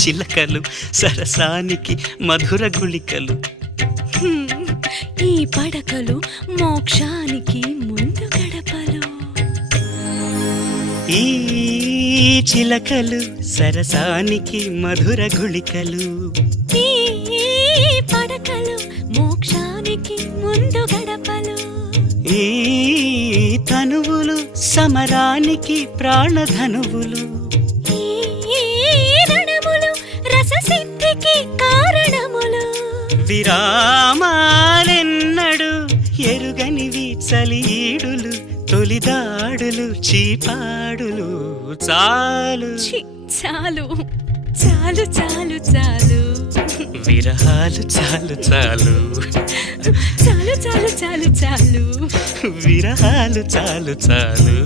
చిలకలు సరసానికి మధుర గుళికలు. ఈ పడకలు మోక్షానికి ముందు గడపలు. ఈ చిలకలు సరసానికి మధుర గుళికలు. ఈ పడకలు మోక్షానికి ముందు గడపలు. ఈ తనువులు సమరానికి ప్రాణధనువులు. ఈ రణములు రససిద్ధికి కారణములు. విరామాలెన్నడు ఎరుగనివి చలీడులు తొలిదాడులు చీపాడులు. చాలు చాలు చాలు చాలు చాలు విరహాలు చాలు చాలు చాలు చాలు చాలు చాలు విరహాలు చాలు చాలు.